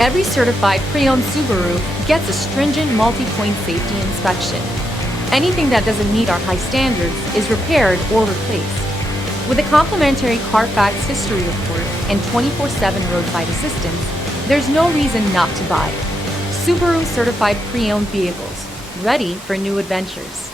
Every certified pre-owned Subaru gets a stringent multi-point safety inspection. Anything that doesn't meet our high standards is repaired or replaced. With a complimentary Carfax history report and 24/7 roadside assistance, there's no reason not to buy. Subaru certified pre-owned vehicles, ready for new adventures.